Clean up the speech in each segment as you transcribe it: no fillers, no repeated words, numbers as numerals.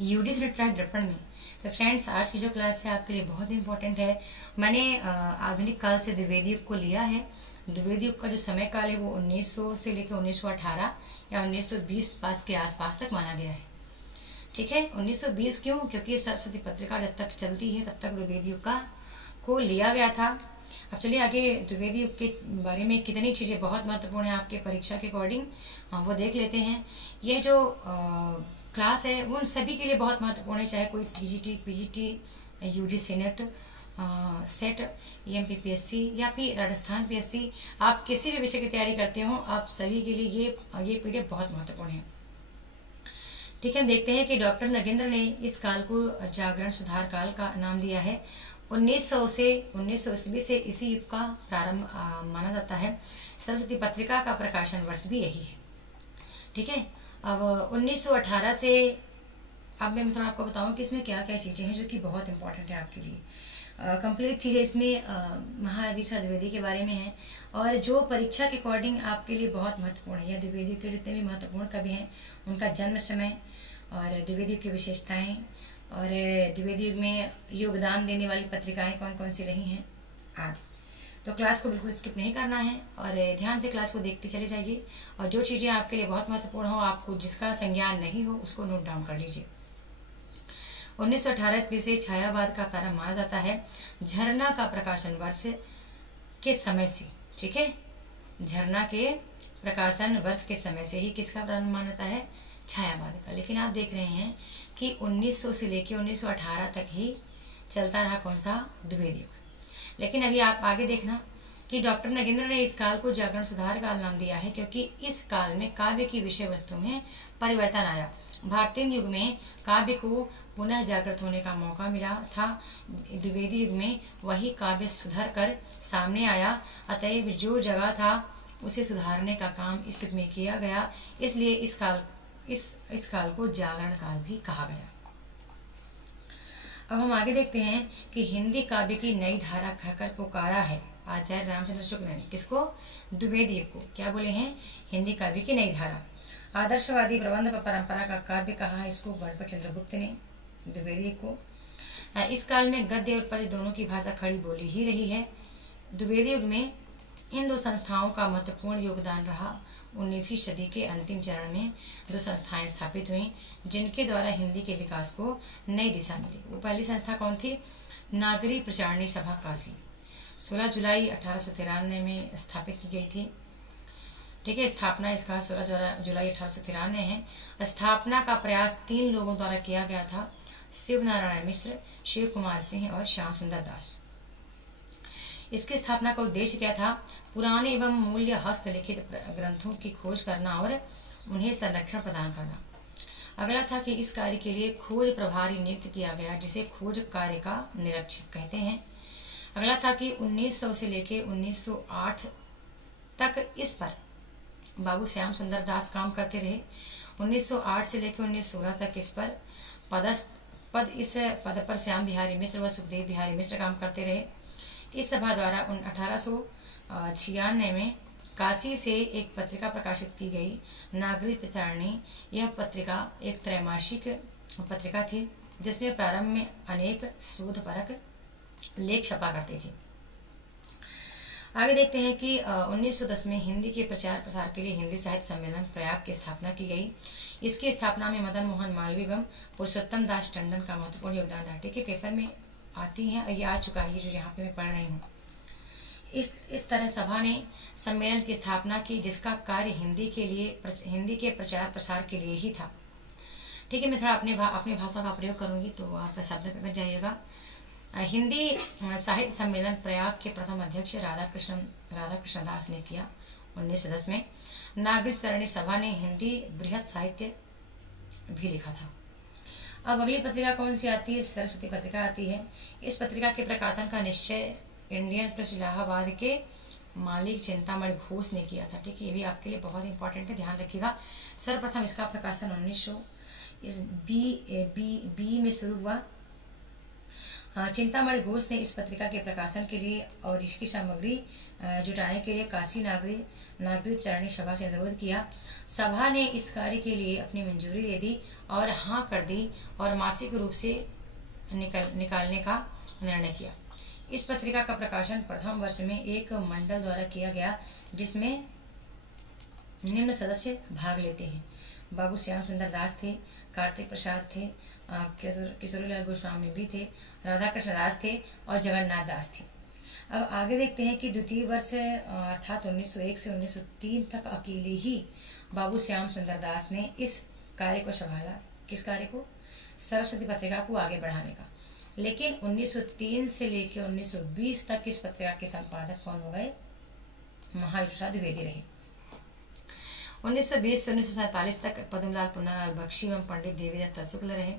UGC net दर्पण में। तो फ्रेंड्स, आज की जो क्लास है आपके लिए बहुत इंपॉर्टेंट है। मैंने आधुनिक काल से द्विवेदी युग को लिया है। द्विवेदी युग का जो समय काल है वो 1900 से लेकर 1918 या 1920 पास के आसपास तक माना गया है। ठीक है, 1920 क्यों? क्योंकि सरस्वती पत्रिका जब तक चलती है तब तक द्विवेदी युग का को लिया गया था। अब चलिए आगे द्विवेदी युग के बारे में कितनी चीज़ें बहुत महत्वपूर्ण है आपके परीक्षा के अकॉर्डिंग, हम वो देख लेते हैं। यह जो क्लास है वो उन सभी के लिए बहुत महत्वपूर्ण है, चाहे कोई TGT, PGT, UGC net, set, MPPSC या फिर राजस्थान पीएससी, आप किसी भी विषय की तैयारी करते हो, आप सभी के लिए ये पीडीएफ बहुत महत्वपूर्ण है। ठीक है, देखते हैं कि डॉक्टर नगेंद्र ने इस काल को जागरण सुधार काल का नाम दिया है। 1900 से 1900 ईस्वी से इसी युग का प्रारंभ माना जाता है। सरस्वती पत्रिका का प्रकाशन वर्ष भी यही है। ठीक है, अब 1918 से अब मैं थोड़ा आपको बताऊं कि इसमें क्या क्या चीज़ें हैं जो कि बहुत इंपॉर्टेंट है आपके लिए। कंप्लीट चीज़ें इसमें महावीर द्विवेदी के बारे में है, और जो परीक्षा के अकॉर्डिंग आपके लिए बहुत महत्वपूर्ण है, या द्विवेदी के जितने भी महत्वपूर्ण कवि हैं उनका जन्म समय, और द्विवेदी की विशेषताएं, और द्विवेदी युग में योगदान देने वाली पत्रिकाएं कौन कौन सी रही हैं आदि। तो क्लास को बिल्कुल स्किप नहीं करना है और ध्यान से क्लास को देखते चले जाइए, और जो चीज़ें आपके लिए बहुत महत्वपूर्ण हो, आपको जिसका संज्ञान नहीं हो उसको नोट डाउन कर लीजिए। 1918 ईस्वी से छायावाद का प्रारंभ माना जाता है। झरना का प्रकाशन वर्ष के समय से, ठीक है, झरना के प्रकाशन वर्ष के समय से ही किसका प्रारंभ माना जाता है? छायावाद का। लेकिन आप देख रहे हैं कि 1900 से लेकर 1918 तक ही चलता रहा कौन सा? द्विवेदी युग। लेकिन अभी आप आगे देखना कि डॉक्टर नगेंद्र ने इस काल को जागरण सुधार काल नाम दिया है, क्योंकि इस काल में काव्य की विषय वस्तु में परिवर्तन आया। भारतीय युग में काव्य को पुनः जागृत होने का मौका मिला था। द्विवेदी युग में वही काव्य सुधर कर सामने आया, अतएव जो जगह था उसे सुधारने का काम इस युग में किया गया, इसलिए इस काल को जागरण काल भी कहा गया। अब हम आगे देखते हैं कि हिंदी काव्य की नई धारा कहकर पुकारा है आचार्य रामचंद्र शुक्ल ने। किसको? द्विवेदी युग को। क्या बोले हैं? हिंदी काव्य की नई धारा। आदर्शवादी प्रबंध परंपरा का काव्य कहा इसको गणपत चंद्रगुप्त ने, द्विवेदी को। इस काल में गद्य और पद्य दोनों की भाषा खड़ी बोली ही रही है। द्विवेदी युग में इन दो संस्थाओं का महत्वपूर्ण योगदान रहा। 19वीं सदी के अंतिम चरण में दो संस्थाएं स्थापित हुई जिनके द्वारा हिंदी के विकास को नई दिशा मिली। वो पहली संस्था कौन थी? नागरी प्रचारणी सभा काशी, 16 जुलाई 1893 में स्थापित की गई थी। ठीक है, स्थापना इसका 16 जुलाई 1893 है। स्थापना का प्रयास 3 लोगों द्वारा किया गया था, शिव नारायण मिश्र, शिव कुमार सिंह और श्याम सुंदर दास। इसकी स्थापना का उद्देश्य क्या था? पुराने एवं मूल्य हस्तलिखित ग्रंथों की खोज करना और उन्हें संरक्षण प्रदान करना। अगला था कि इस कार्य के लिए खोज प्रभारी नियुक्त किया गया, जिसे खोज कार्य का निरीक्षक कहते हैं। अगला था कि 1900 से लेकर 1908 तक इस पर बाबू श्याम सुंदर दास काम करते रहे। 1908 से लेकर 1916 तक इस पद पर श्याम बिहारी मिश्र व सुखदेव बिहारी मिश्र काम करते रहे। इस सभा द्वारा 1896 में काशी से एक पत्रिका प्रकाशित की गई, नागरी प्रचारणी। यह पत्रिका एक त्रैमासिक पत्रिका थी जिसमें प्रारंभ में अनेक शोधपरक लेख छपा करते थे। आगे देखते हैं कि 1910 में हिंदी के प्रचार प्रसार के लिए हिंदी साहित्य सम्मेलन प्रयाग की स्थापना की गई। इसकी स्थापना में मदन मोहन मालवीय एवं पुरुषोत्तम दास टंडन का महत्वपूर्ण योगदान रहा। ठीक है, पेपर में आती हैं और ये आ चुका है, ये जो यहाँ पे मैं पढ़ रही हूँ। इस तरह सभा ने सम्मेलन की स्थापना की जिसका कार्य हिंदी के प्रचार प्रसार के लिए ही था। ठीक है, मैं थोड़ा अपनी भाषा का प्रयोग करूंगी तो आप शब्द में बच जाइएगा। हिंदी साहित्य सम्मेलन प्रयाग के प्रथम अध्यक्ष राधाकृष्ण दास ने किया 1910 में। नागरिक करणी सभा ने हिंदी बृहत साहित्य भी लिखा था। अब अगली पत्रिका कौन सी आती है? सरस्वती पत्रिका आती है। इस पत्रिका के प्रकाशन का निश्चय इंडियन प्रेस इलाहाबाद के मालिक चिंतामणि घोष ने किया था। ठीक है, ये भी आपके लिए बहुत इंपॉर्टेंट है, ध्यान रखिएगा। सर्वप्रथम इसका प्रकाशन 1900 इस बी में शुरू हुआ। चिंतामणि घोष ने इस पत्रिका के प्रकाशन के लिए और इसकी सामग्री जुटाने के लिए काशी नागरिक चरणी सभा से अनुरोध किया। सभा ने इस कार्य के लिए अपनी मंजूरी दे दी और हाँ कर दी और मासिक रूप से निकालने का निर्णय किया। इस पत्रिका का प्रकाशन प्रथम वर्ष में एक मंडल द्वारा किया गया, जिसमें निम्न सदस्य भाग लेते हैं: बाबू श्याम सुंदर दास थे, कार्तिक प्रसाद थे, किशोरीलाल गोस्वामी भी थे, राधा कृष्ण दास थे और जगन्नाथ दास थे। अब आगे देखते हैं कि द्वितीय वर्ष अर्थात 1901 से 1903 तक अकेले ही बाबू श्याम सुंदर दास ने इस कार्य को संभाला। किस कार्य को? सरस्वती पत्रिका को आगे बढ़ाने का। लेकिन 1903 से लेकर 1920 तक इस पत्रिका के संपादक कौन हो गए? महावीर प्रसाद द्विवेदी रहे। 1920 से 1947 तक पद्मलाल पुन्नालाल बख्शी एवं पंडित देवीदत्त शुक्ल रहे।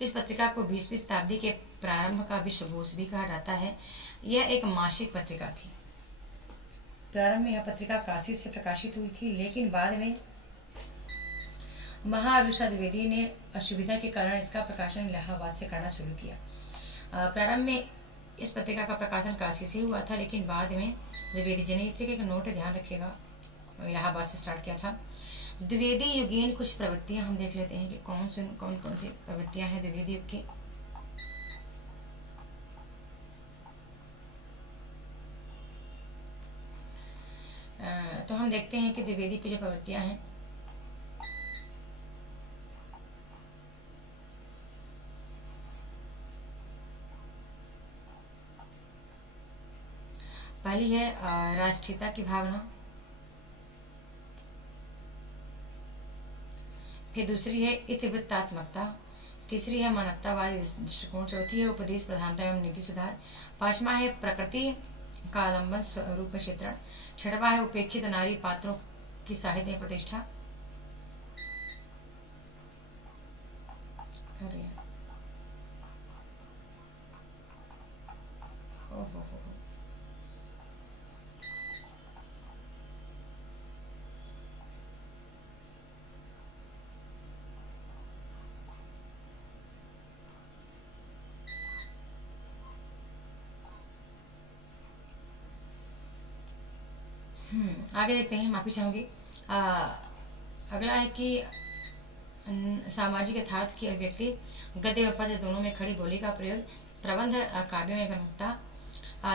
इस पत्रिका को 20वीं शताब्दी के प्रारंभ का विश्वकोश भी कहा जाता है। यह एक मासिक पत्रिका थी। प्रारंभ में यह पत्रिका काशी से प्रकाशित हुई थी, लेकिन बाद में महावीर प्रसाद द्विवेदी ने असुविधा के कारण इसका प्रकाशन इलाहाबाद से करना शुरू किया। प्रारंभ में इस पत्रिका का प्रकाशन काशी से हुआ था, लेकिन बाद में द्विवेदी जी ने एक नोट ध्यान रखिएगा, इलाहाबाद से स्टार्ट किया था। द्विवेदी युगीन कुछ प्रवृत्तियां हम देख लेते हैं कि कौन कौन सी प्रवृत्तियां हैं द्विवेदी युग की। तो हम देखते हैं कि द्विवेदी की जो प्रवृत्तियां हैं, पहली है राष्ट्रीयता की भावना, फिर दूसरी है इतिवृत्तात्मकता, तीसरी है मानवतावादी दृष्टिकोण, चौथी है उपदेश प्रधानता एवं नीति सुधार, पांचवा है प्रकृति का आलम्बन स्वरूप में चित्रण, छठवा है उपेक्षित नारी पात्रों की साहित्य प्रतिष्ठा। अरे ओहो, आगे देखते हैं, माफी चाहूंगी। अगला है कि सामाजिक यथार्थ की अभिव्यक्ति, गद्य व पद्य दोनों में खड़ी बोली का प्रयोग, प्रबंध काव्य में प्रमुखता,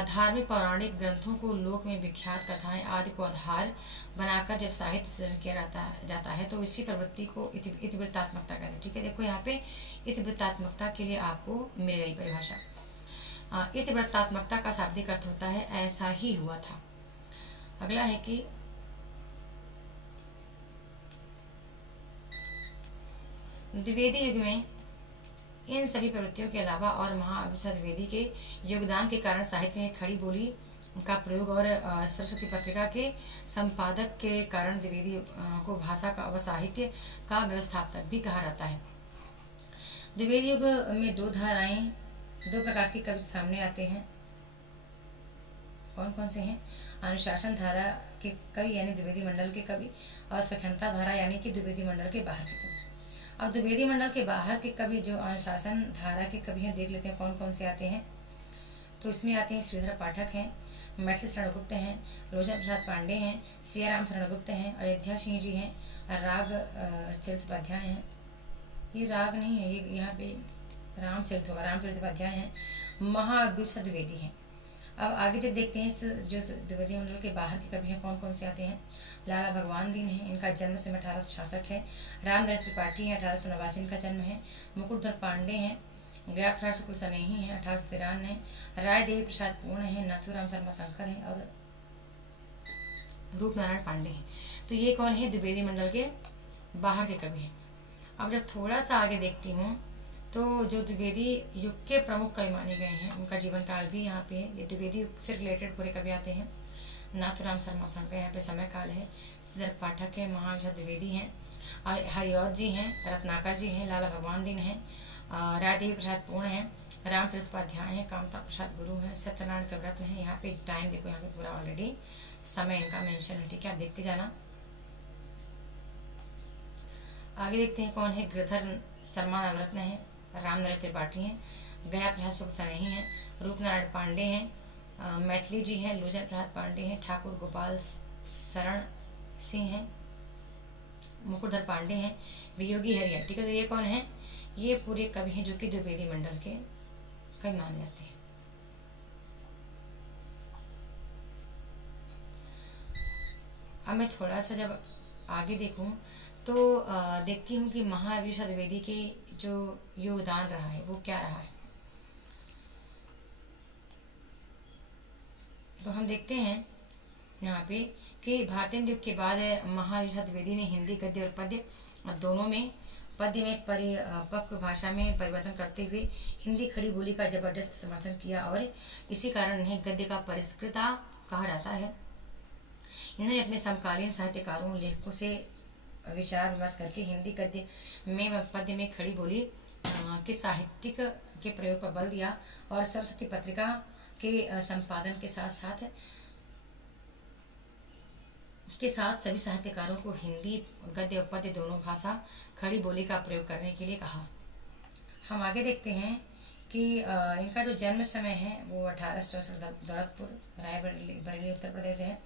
धार्मिक पौराणिक ग्रंथों को लोक में विख्यात कथाएं आदि को आधार बनाकर जब साहित्य सृजन किया जाता है तो इसी प्रवृत्ति को इतिवृत्तात्मकता कहते हैं। ठीक है, देखो यहाँ पे इतिवृत्तात्मकता के लिए आपको मिल गई परिभाषा। इतिवृत्तात्मकता का शाब्दिक अर्थ होता है ऐसा ही हुआ था। अगला है कि द्विवेदी युग में इन सभी प्रवृत्तियों के अलावा और महावीर प्रसाद द्विवेदी के योगदान के कारण साहित्य में खड़ी बोली का प्रयोग और सरस्वती पत्रिका के संपादक के कारण द्विवेदी को भाषा का व साहित्य का व्यवस्थापक भी कहा जाता है। द्विवेदी युग में दो प्रकार के कवि सामने आते हैं। कौन कौन से हैं? अनुशासन धारा के कवि यानी द्विवेदी मंडल के कवि, और सख्यंता धारा यानी कि द्विवेदी मंडल के बाहर के कवि। अब द्विवेदी मंडल के बाहर के कवि जो अनुशासन धारा के कवि हैं, देख लेते हैं कौन कौन से आते हैं। तो इसमें आते हैं श्रीधर पाठक हैं, मैथिली शरण गुप्त हैं, लोचन प्रसाद पांडे हैं, सियाराम शरण गुप्त हैं, अयोध्या सिंह जी हैं, राग चरितोपाध्याय हैं। ये राग नहीं है, ये यहाँ पे रामचरितोपाध्याय हैं, महावीर प्रसाद द्विवेदी हैं। अब आगे जब देखते हैं जो द्विवेदी मंडल के बाहर के कवि हैं कौन कौन से आते हैं। लाला भगवान दीन है, इनका जन्म समय 1866 है। रामदास त्रिपाठी है, 1889 इनका जन्म है। मुकुटधर पांडे हैं, गया प्रसाद शुक्ल सनेही है, 1893 है। राय देवी प्रसाद पूर्ण है, नाथुराम शर्मा शंकर है और रूप नारायण पांडे हैं। तो ये कौन है? द्विवेदी मंडल के बाहर के कवि हैं। अब जब थोड़ा सा आगे देखती हूँ तो जो द्विवेदी युग के प्रमुख कवि माने गए हैं उनका जीवन काल भी यहाँ पे ये द्विवेदी युग से रिलेटेड पूरे कवि आते हैं। नाथुराम शर्मा शंकर यहाँ पे समय काल है, सिद्धार्थ पाठक है, महावीर द्विवेदी हैं, हरिऔध जी हैं, रत्नाकर जी हैं, लाला भगवान दीन हैं, रायदेवी प्रसाद पूर्ण हैं, रामचरितोपाध्याय हैं, कामता प्रसाद गुरु हैं, सत्यनारायण कविरत्न है। यहाँ पे टाइम देखो, यहाँ पे पूरा ऑलरेडी समय इनका मेंशन है। ठीक है, आप देखते जाना। आगे देखते हैं कौन है। गिरधर शर्मा नवरत्न है, राम नरेश त्रिपाठी हैं, गया प्रसाद शुक्ला नहीं है, रूपनारायण पांडे हैं, मैथिली जी हैं, लोचन प्रसाद पांडे हैं, ठाकुर गोपाल शरण सिंह हैं, मुकुटधर पांडे हैं, वियोगी हरिहर। ठीक है, तो ये कौन है? ये पूरे कवि हैं जो कि द्विवेदी मंडल के कवि माने जाते हैं। अब मैं थोड़ा सा जब आगे देखूं तो देखती हूँ कि महावीर प्रसाद द्विवेदी के जो योगदान रहा है वो क्या रहा है। तो हम देखते हैं यहाँ पे कि भारतीय युग के बाद महावीर प्रसाद द्विवेदी ने हिंदी गद्य और पद्य दोनों में पद्य में परिपक्व भाषा में परिवर्तन करते हुए हिंदी खड़ी बोली का जबरदस्त समर्थन किया और इसी कारण इन्हें गद्य का परिष्कृता कहा जाता है। इन्होंने अपने समकालीन साहित्यकारों लेखकों से विचार विमर्श करके हिंदी गद्य में पद्य में खड़ी बोली के साहित्यिक के प्रयोग पर बल दिया और सरस्वती पत्रिका के संपादन के साथ सभी साहित्यकारों को हिंदी गद्य और पद्य दोनों भाषा खड़ी बोली का प्रयोग करने के लिए कहा। हम आगे देखते हैं कि इनका जो जन्म समय है वो 1864 दौलतपुर रायबरेली उत्तर प्रदेश है।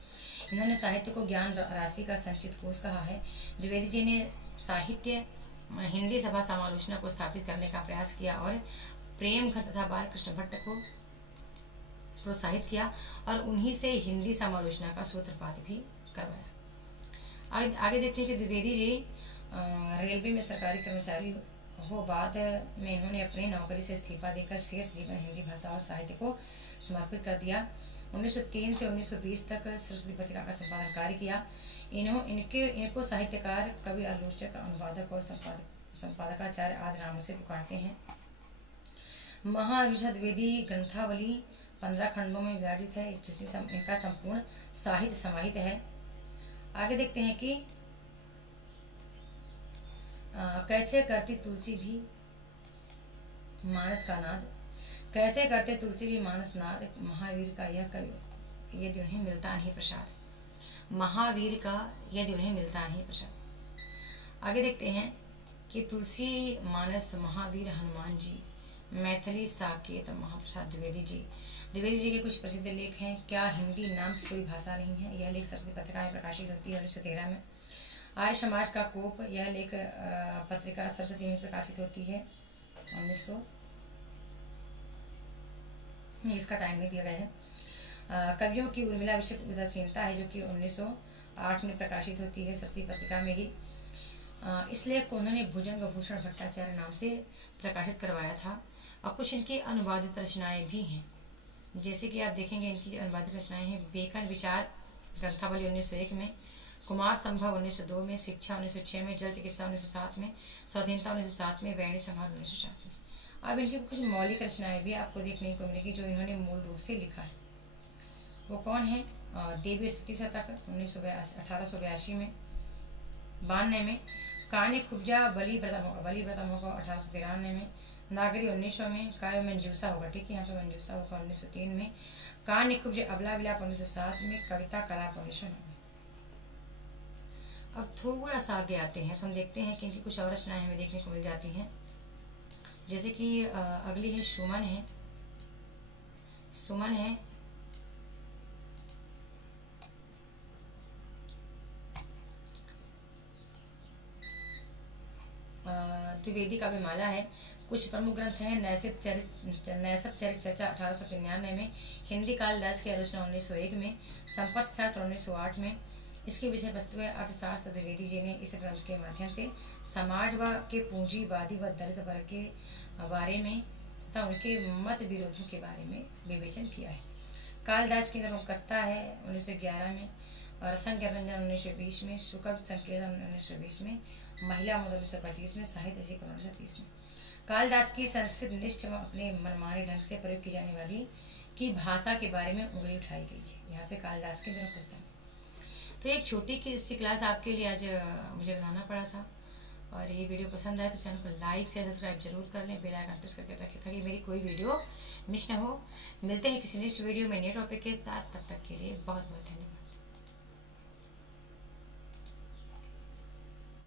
इन्होंने साहित्य को ज्ञान राशि का संचित कोष कहा है। द्विवेदी जी ने साहित्य हिंदी सभा समालोचना को स्थापित करने का प्रयास किया और प्रेम घट तथा बालकृष्ण भट्ट को प्रोत्साहित किया और उन्हीं से हिंदी समालोचना का सूत्रपात भी करवाया। आगे देखते हैं कि द्विवेदी जी रेलवे में सरकारी कर्मचारी हो बाद में इन्होंने अपनी नौकरी से इस्तीफा देकर शेष जीवन हिंदी भाषा और साहित्य को समर्पित कर दिया। 1903 से 1920 तक सरस्वती पत्रिका का संपादन कार्य किया। इनको साहित्यकार, कवि, आलोचक, अनुवादक और संपादकाचार्य आदि नामों से पुकारते हैं। महावीर प्रसाद द्विवेदी ग्रंथावली 15 खंडों में विभाजित है, जिसमें इनका संपूर्ण साहित्य समाहित है। आगे देखते हैं कि कैसे करती तुलसी भी मानस का नाद, कैसे करते तुलसी भी मानस नाद, महावीर का यह कवि यदि उन्हें मिलता नहीं प्रसाद, महावीर का यदि उन्हें मिलता नहीं प्रसाद। आगे देखते हैं कि तुलसी मानस महावीर हनुमान जी, मैथिली साकेत महाप्रसाद द्विवेदी जी। द्विवेदी जी के कुछ प्रसिद्ध लेख हैं। क्या हिंदी नाम की कोई भाषा नहीं है, यह लेख सरस्वती पत्रिका में प्रकाशित होती है 1913 में। आर्य समाज का कोप, यह लेख पत्रिका सरस्वती में प्रकाशित होती है 1900, इसका टाइम नहीं दिया गया है। कवियों की उर्मिला विषय उदासीनता है जो कि 1908 में प्रकाशित होती है सरस्वती पत्रिका में ही। इस लेख को उन्होंने भुजंग भूषण भट्टाचार्य नाम से प्रकाशित करवाया था। और कुछ इनकी अनुवादित रचनाएं भी हैं, जैसे कि आप देखेंगे इनकी जो अनुवादित रचनाएं हैं, बेकन विचार ग्रंथावली 1901 में, कुमार संभव 1902 में, शिक्षा 1906 में, जल चिकित्सा 1907 में, स्वाधीनता 1907 में, वैणी संहार 1907 में। अब इनकी कुछ मौलिक रचनाएं भी आपको देखने को मिलेगी जो इन्होंने मूल रूप से लिखा है। वो कौन है? देवी स्तुति शतक 1882 में, 92 में, कान्य खुब्जा बलि व्रतम होगा 1893 में, नागरी 1900 में, काव्य मंजूसा होगा, ठीक है, यहाँ पे मंजूसा होगा 1903 में, कान्य कुब्ज अबला विलाप 1907 में, कविता कलाप 1909 में। अब थोड़ा सा आगे आते हैं तो हम देखते हैं कि इनकी कुछ और रचनाएं हमें देखने को मिल जाती हैं, जैसे कि अगली है सुमन है। सुमन है द्विवेदी काव्यमाला है। कुछ प्रमुख ग्रंथ हैं। नैसब चरित चर्चा 1893 में, हिंदी कालिदास की आलोचना 1901 में, संपत्ति शास्त्र 1908 में। इसकी विषय वस्तु है अर्थशास्त्र। द्विवेदी जी ने इस ग्रंथ के माध्यम से समाज व के पूंजीवादी व दलित वर्ग के बारे में तथा उनके मत विरोधों के बारे में विवेचन किया है। कालिदास की नरमकस्ता है 1911 में, और असंख्य रंजन 1920 में, सुकवित संकीर्तन 1920 में, महिला मद 1925 में, साहित्य शिखर 1930 में। कालिदास की संस्कृत निष्ठ व अपने मनमाने ढंग से प्रयोग की जाने वाली की भाषा के बारे में उंगली उठाई गई है। यहाँ पे कालिदास की नरमकस्ता। तो एक छोटी सी क्लास आपके लिए आज मुझे बनाना पड़ा था, और ये वीडियो पसंद आए तो चैनल को लाइक शेयर सब्सक्राइब जरूर कर लें, बेल आइकन प्रेस करके रखें ताकि मेरी कोई वीडियो मिस ना हो। मिलते हैं किसी नेक्स्ट वीडियो में नए टॉपिक के साथ, तब तक के लिए बहुत बहुत धन्यवाद।